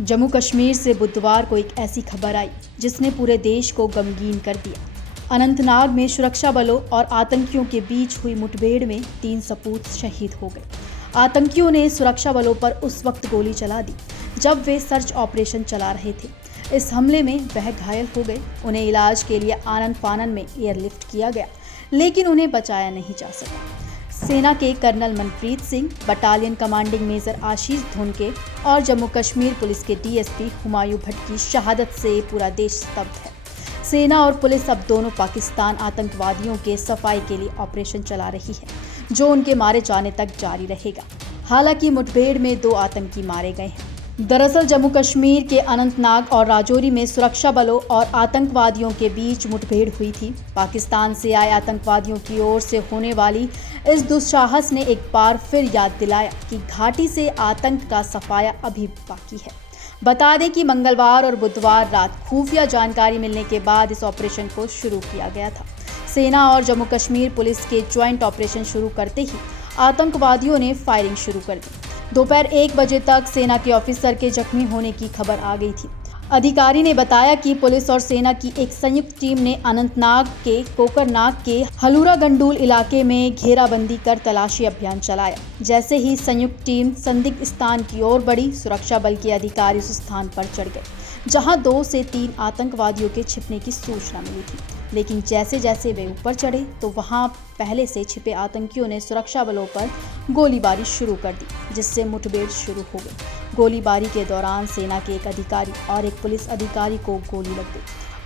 जम्मू कश्मीर से बुधवार को एक ऐसी खबर आई जिसने पूरे देश को गमगीन कर दिया। अनंतनाग में सुरक्षा बलों और आतंकियों के बीच हुई मुठभेड़ में 3 सपूत शहीद हो गए। आतंकियों ने सुरक्षा बलों पर उस वक्त गोली चला दी जब वे सर्च ऑपरेशन चला रहे थे। इस हमले में वह घायल हो गए। उन्हें इलाज के लिए आनन फानन में एयरलिफ्ट किया गया, लेकिन उन्हें बचाया नहीं जा सका। सेना के colonel Manpreet Singh, battalion commanding major Ashish Dhonak और जम्मू कश्मीर पुलिस के डीएसपी हुमायूं भट्ट की शहादत से पूरा देश स्तब्ध है। सेना और पुलिस अब दोनों पाकिस्तान आतंकवादियों के सफाई के लिए ऑपरेशन चला रही है, जो उनके मारे जाने तक जारी रहेगा। हालांकि मुठभेड़ में 2 आतंकी मारे गए हैं। दरअसल जम्मू कश्मीर के अनंतनाग और राजौरी में सुरक्षा बलों और आतंकवादियों के बीच मुठभेड़ हुई थी। पाकिस्तान से आए आतंकवादियों की ओर से होने वाली इस दुस्साहस ने एक बार फिर याद दिलाया कि घाटी से आतंक का सफाया अभी बाकी है। बता दें कि मंगलवार और बुधवार रात खुफिया जानकारी मिलने के बाद इस ऑपरेशन को शुरू किया गया था। सेना और जम्मू कश्मीर पुलिस के ज्वाइंट ऑपरेशन शुरू करते ही आतंकवादियों ने फायरिंग शुरू कर दी। दोपहर 1 बजे तक सेना के ऑफिसर के जख्मी होने की खबर आ गई थी। अधिकारी ने बताया कि पुलिस और सेना की एक संयुक्त टीम ने अनंतनाग के कोकरनाग के हलूरा गंडूल इलाके में घेराबंदी कर तलाशी अभियान चलाया। जैसे ही संयुक्त टीम संदिग्ध स्थान की ओर बढ़ी, सुरक्षा बल के अधिकारी उस स्थान पर चढ़ गए जहां 2 से 3 आतंकवादियों के छिपने की सूचना मिली थी। लेकिन जैसे जैसे वे ऊपर चढ़े तो वहां पहले से छिपे आतंकियों ने सुरक्षा बलों पर गोलीबारी शुरू कर दी, जिससे मुठभेड़ शुरू हो गई। गोलीबारी के दौरान सेना के एक अधिकारी और एक पुलिस अधिकारी को गोली लग गई।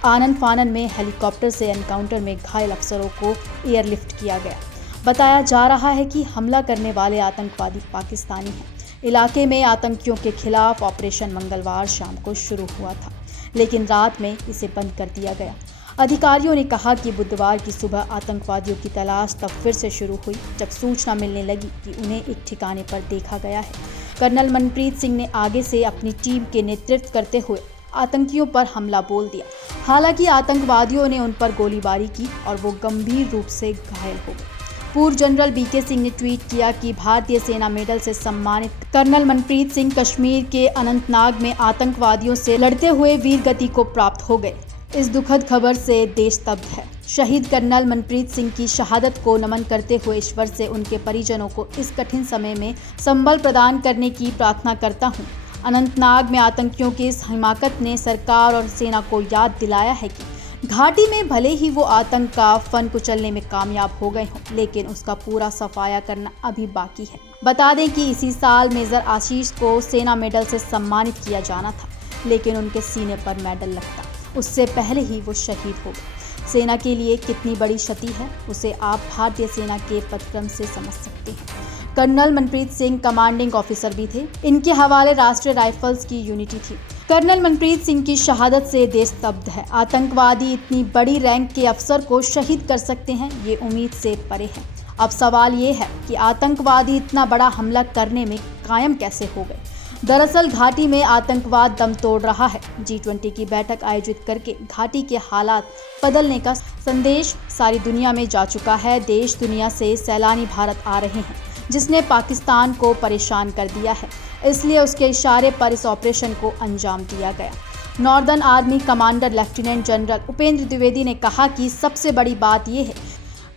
आनन फानन में हेलीकॉप्टर से एनकाउंटर में घायल अफसरों को एयरलिफ्ट किया गया। बताया जा रहा है कि हमला करने वाले आतंकवादी पाकिस्तानी हैं। इलाके में आतंकियों के खिलाफ ऑपरेशन मंगलवार शाम को शुरू हुआ था, लेकिन रात में इसे बंद कर दिया गया। अधिकारियों ने कहा कि बुधवार की सुबह आतंकवादियों की तलाश तब फिर से शुरू हुई जब सूचना मिलने लगी कि उन्हें एक ठिकाने पर देखा गया है। कर्नल मनप्रीत सिंह ने आगे से अपनी टीम के नेतृत्व करते हुए आतंकियों पर हमला बोल दिया। हालांकि आतंकवादियों ने उन पर गोलीबारी की और वो गंभीर रूप से घायल हो गए। पूर्व जनरल बीके सिंह ने ट्वीट किया कि भारतीय सेना मेडल से सम्मानित कर्नल मनप्रीत सिंह कश्मीर के अनंतनाग में आतंकवादियों से लड़ते हुए वीर गति को प्राप्त हो गए। इस दुखद खबर से देश स्तब्ध है। शहीद कर्नल मनप्रीत सिंह की शहादत को नमन करते हुए ईश्वर से उनके परिजनों को इस कठिन समय में संबल प्रदान करने की प्रार्थना करता हूं। अनंतनाग में आतंकियों की इस हिमाकत ने सरकार और सेना को याद दिलाया है कि घाटी में भले ही वो आतंक का फन कुचलने में कामयाब हो गए हों, लेकिन उसका पूरा सफाया करना अभी बाकी है। बता दें कि इसी साल मेजर आशीष को सेना मेडल से सम्मानित किया जाना था, लेकिन उनके सीने पर मेडल लगता उससे पहले ही वो शहीद हो गए। सेना के लिए कितनी बड़ी क्षति है, उसे आप भारतीय सेना के पदक्रम से समझ सकते हैं। Colonel Manpreet Singh commanding officer भी थे। इनके हवाले राष्ट्रीय राइफल्स की यूनिटी थी। कर्नल मनप्रीत सिंह की शहादत से देश स्तब्ध है। आतंकवादी इतनी बड़ी रैंक के अफसर को शहीद कर सकते हैं, ये उम्मीद से परे है। अब सवाल ये है कि आतंकवादी इतना बड़ा हमला करने में कायम कैसे हो गए। दरअसल घाटी में आतंकवाद दम तोड़ रहा है। G20 की बैठक आयोजित करके घाटी के हालात बदलने का संदेश सारी दुनिया में जा चुका है। देश दुनिया से सैलानी भारत आ रहे हैं, जिसने पाकिस्तान को परेशान कर दिया है। इसलिए उसके इशारे पर इस ऑपरेशन को अंजाम दिया गया। Northern army commander lieutenant general Upendra Dwivedi ने कहा कि सबसे बड़ी बात यह है,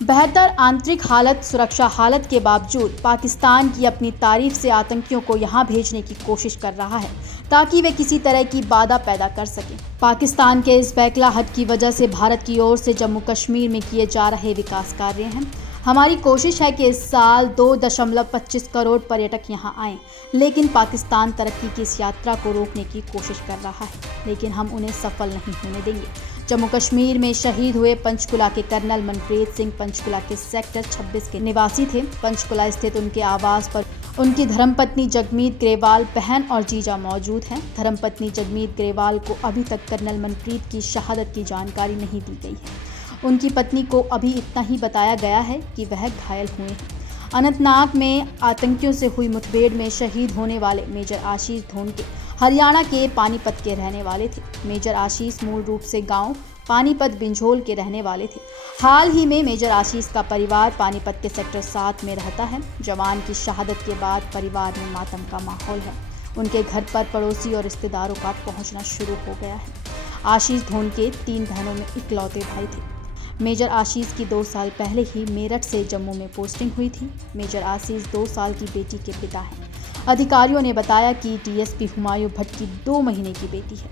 बेहतर आंतरिक हालत सुरक्षा हालत के बावजूद पाकिस्तान की अपनी तारीफ से आतंकियों को यहां भेजने की कोशिश कर रहा है, ताकि वे किसी तरह की बाधा पैदा कर सकें। पाकिस्तान के इस बौखलाहट की वजह से भारत की ओर से जम्मू कश्मीर में किए जा रहे विकास कार्य हैं। हमारी कोशिश है कि इस साल 2.25 करोड़ पर्यटक यहां आएं, लेकिन पाकिस्तान तरक्की की इस यात्रा को रोकने की कोशिश कर रहा है, लेकिन हम उन्हें सफल नहीं होने देंगे। जम्मू कश्मीर में शहीद हुए पंचकुला के कर्नल मनप्रीत सिंह पंचकुला के सेक्टर 26 के निवासी थे। पंचकुला स्थित उनके आवास पर उनकी धर्मपत्नी जगमीत ग्रेवाल, बहन और जीजा मौजूद हैं। धर्मपत्नी जगमीत ग्रेवाल को अभी तक कर्नल मनप्रीत की शहादत की जानकारी नहीं दी गई है। उनकी पत्नी को अभी इतना ही बताया गया है कि वह घायल हुए हैं। अनंतनाग में आतंकियों से हुई मुठभेड़ में शहीद होने वाले मेजर आशीष धोनके हरियाणा के पानीपत के रहने वाले थे। मेजर आशीष मूल रूप से गांव पानीपत बिंझोल के रहने वाले थे। हाल ही में मेजर आशीष का परिवार पानीपत के सेक्टर 7 में रहता है। जवान की शहादत के बाद परिवार में मातम का माहौल है। उनके घर पर पड़ोसी और रिश्तेदारों का पहुंचना शुरू हो गया है। आशीष धोन के 3 बहनों में इकलौते भाई थे। मेजर आशीष की 2 साल पहले ही मेरठ से जम्मू में पोस्टिंग हुई थी। मेजर आशीष 2 साल की बेटी के पिता हैं। अधिकारियों ने बताया कि डीएसपी हुमायूं भट्ट की 2 महीने की बेटी है।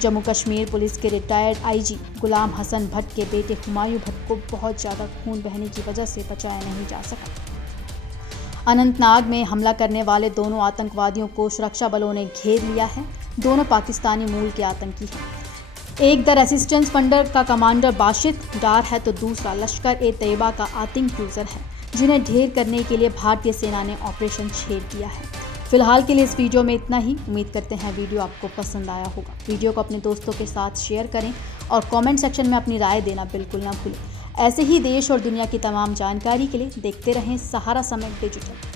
जम्मू कश्मीर पुलिस के रिटायर्ड आईजी गुलाम हसन भट्ट के बेटे हुमायूं भट्ट को बहुत ज़्यादा खून बहने की वजह से बचाया नहीं जा सका। अनंतनाग में हमला करने वाले दोनों आतंकवादियों को सुरक्षा बलों ने घेर लिया है। दोनों पाकिस्तानी मूल के आतंकी हैं। एक द रेसिस्टेंस फंडर का कमांडर बाशित डार है तो दूसरा लश्कर-ए-तैयबा का आतंक यूजर है, जिन्हें ढेर करने के लिए भारतीय सेना ने ऑपरेशन छेड़ दिया है। फिलहाल के लिए इस वीडियो में इतना ही। उम्मीद करते हैं वीडियो आपको पसंद आया होगा। वीडियो को अपने दोस्तों के साथ शेयर करें और कमेंट सेक्शन में अपनी राय देना बिल्कुल ना भूलें। ऐसे ही देश और दुनिया की तमाम जानकारी के लिए देखते रहें सहारा समय डिजिटल।